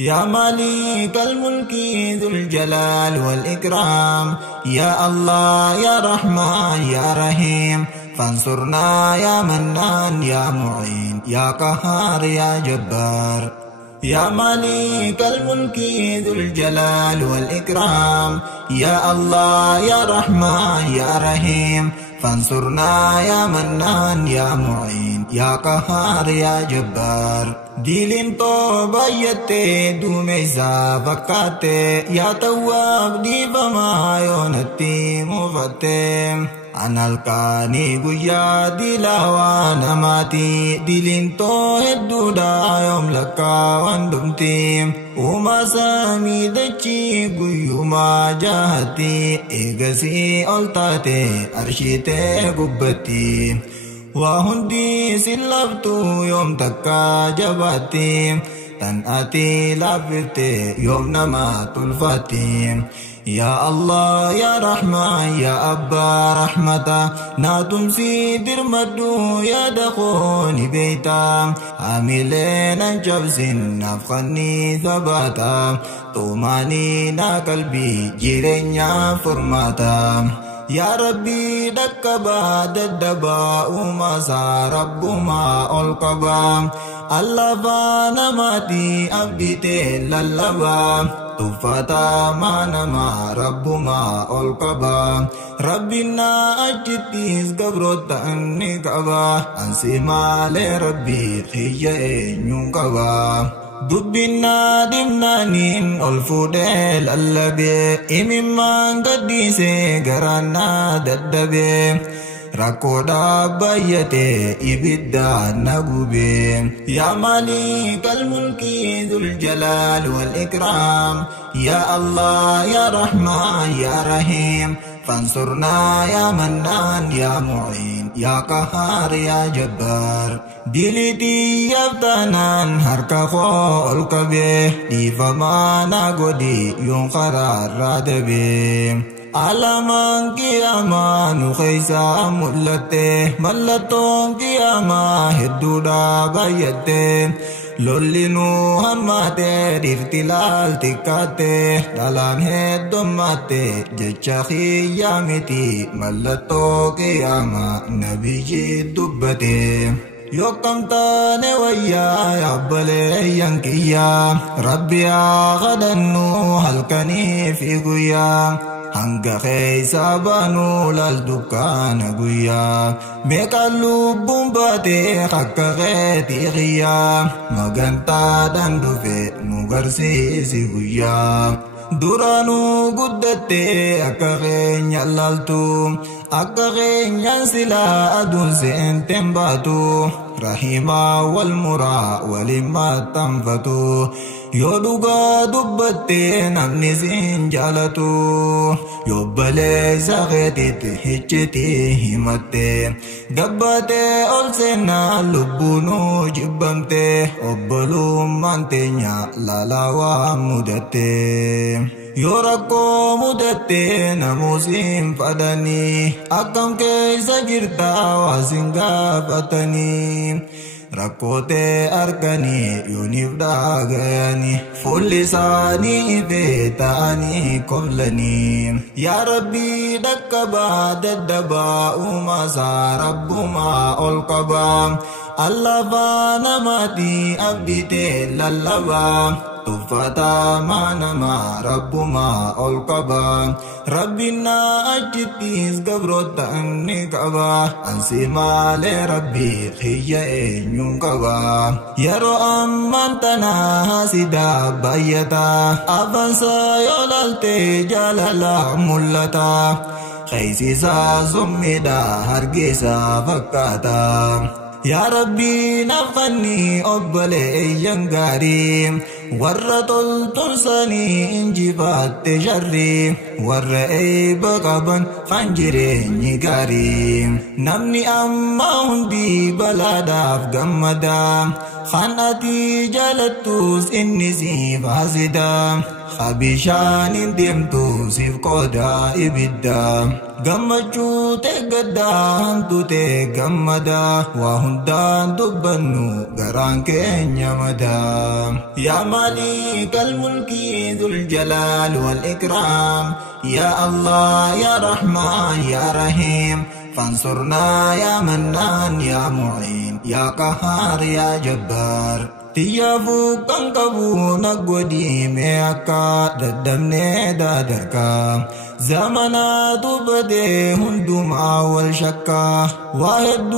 يا مالك الملك ذو الجلال والإكرام، يا الله يا رحمن يا رحيم، فانصرنا يا منان يا معين يا قهار يا جبار. يا مالك الملك ذو الجلال والإكرام، يا الله يا رحمن يا رحيم، فانصرنا يا منان يا معين يا قهار يا جبار. ديلين تو بايته دوميسا فكاته يا تواب ديفما يونتي مفتم analkani guyyaa dilawaa namaati. Diliin too hedduudha yoom lakkaawwan dhumti. Uumaa samii dachii guyyumaa jahatti, eegasii ol taate arshiitee gubbatti. Waa hundi sin laftu yoom takka jabaatti, tan ati laaffifte yoom nama tulfaatti. يا الله يا رحمن يا أبا رحمتا، ناتمسي درمدو يا دخوني بيتا، عاملين جبس نفخني ثباتا، طوماني نا قلبي جيرين فرماتا. يا ربي دكبا ددبا وما سا ربما القبا، الله نماتي أبدي للبا، تفتا ما نما ربما القبا. ربنا أجتيز قبرت أني قبا، أنسي ما لربي خيّي نقبا. دبنا دمنانين الفودل اللبي، إممان قديسي قرانا ددبي، rakoda bayate ibidda nagube. Ya malik al-mulki dhul jalal wal ikram, ya Allah ya rahman ya rahim, fansurna ya mannan ya mu'in ya qahar ya jabbar. Diliti yaftanan harka khol kabe, difama nagodi yung qarar radabe. alaman kiyama nu khaysa mullate, mallatong kiyama hedduda bayyate. Lollinu hammate dirtilal tikkate, dalan heddummate jecha khiyyamiti, mallatoo kiyama nabiyyi dubbate. Yokkamtaane wayyaa yabbaleeyyan kiyyaa, rabbi haa kadhannu halkanii fi guyyaa. hanga keessa baanu lal dukkaana guyyaa, meeqa lubbuun baate akka keetii qiyyaa, magantaadhaan dhufe nu garsiisi guyyaa. Duraanuu guddatte akka keenya laaltu, akka keenyaan silaa aduun seenteen baatu, rahimaa wal muraa waliin maxxanfatu. Yoo dhugaa dubbatte namni siin jaalatu, yoo baleessa keetiitti hicciti himatte, gabbaate ol seenaa lubbuunuu jibbamte, obbolummaan teenya laalawaa mudatte. Yoo rakkoo mudatte namuusin fadhanii, akkam keessa jirtaa waasin gaafatanii. Rakkoote arganii yooniif dhaagayanii, fuulli isaanii beeta'anii koblanii. Yaa Rabbi dhaqqabaa daddabaa uumasaa rabbumaa ol qabaa, allafaa namaati abditee lallabaa. Tuffata manama rabbuma ol qaba, rabbina ajittis gabrota anni qaba, ansi malee rabbi xiyya eenyuun qaba. Yeroo ammaan tana hasida bayyata, afansa yoo laalte jaalala mul'ata, qeessisaa summida hargisa fakkaata. Ya Rabbi nafani obboleeyyan gaarii, warra toltonsanii injifatte jarri, warra eebba qaban kan jireenyi gaarii. Namni amma hundi balaadhaaf gammada, kan ati jaalattus inni siif hasida, bishaan hin deemtu siif qooda ibidda. gammachuu ta'e gaddaan tute gammada waa hundaan dubbannu garaan keenya madaa yaa maalikal mulki dhul jalaal wal ikraam yaa Allah yaa Rahmaan yaa Rahiim فانصرنا يا منان يا معين يا قهار يا جبار تيافو كنكبو نقودي ميكا ددمني دادركا زمنا دوبدي هندوما والشكا واحد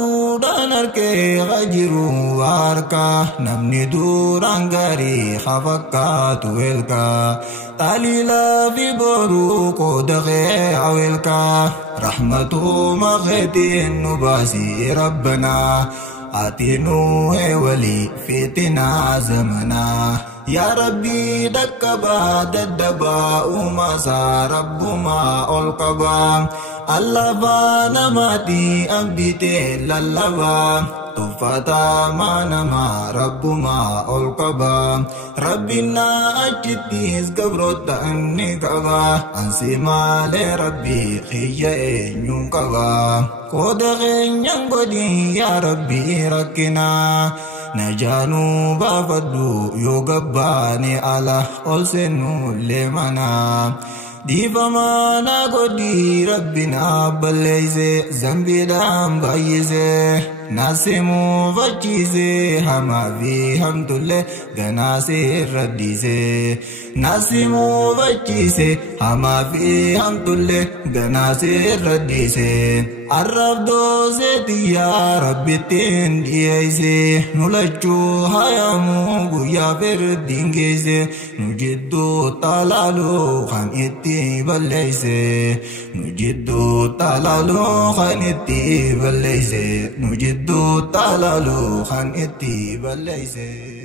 دانركي غجرو واركا نمني دورانغاري خفكا تويلكا قليلا في بروكو دغي عويلكا رحمته مغيتي النباسي ربنا آتينو ولي فيتنا زمنا يا ربي دكبا ددبا وما سا رب ما القبا اللبا نماتي أبديتي للبا تفتا ما نما رب ما القبا ربنا أجتيز قبرت أني قبا أنسي ما لربي خيّي نيوكبا قدغين ينقدي يا ربي ركنا نجانو بافدو يوغباني على ألسنو لمنا دي فما قدي ربنا بليزي زنبي دام بايزي ناسمو فجيزي هما في حمد الله غناسي رديزي ناسمو فجيزي هما في حمد الله غناسي رديزي عرب دوزي يا ربي تنديزي نولجو هيامو يا فردينجيزي نجدو طلالو خان اتي بليزي نجدو طلالو خان اتي بليزي نجدو طلالو خان اتي بليزي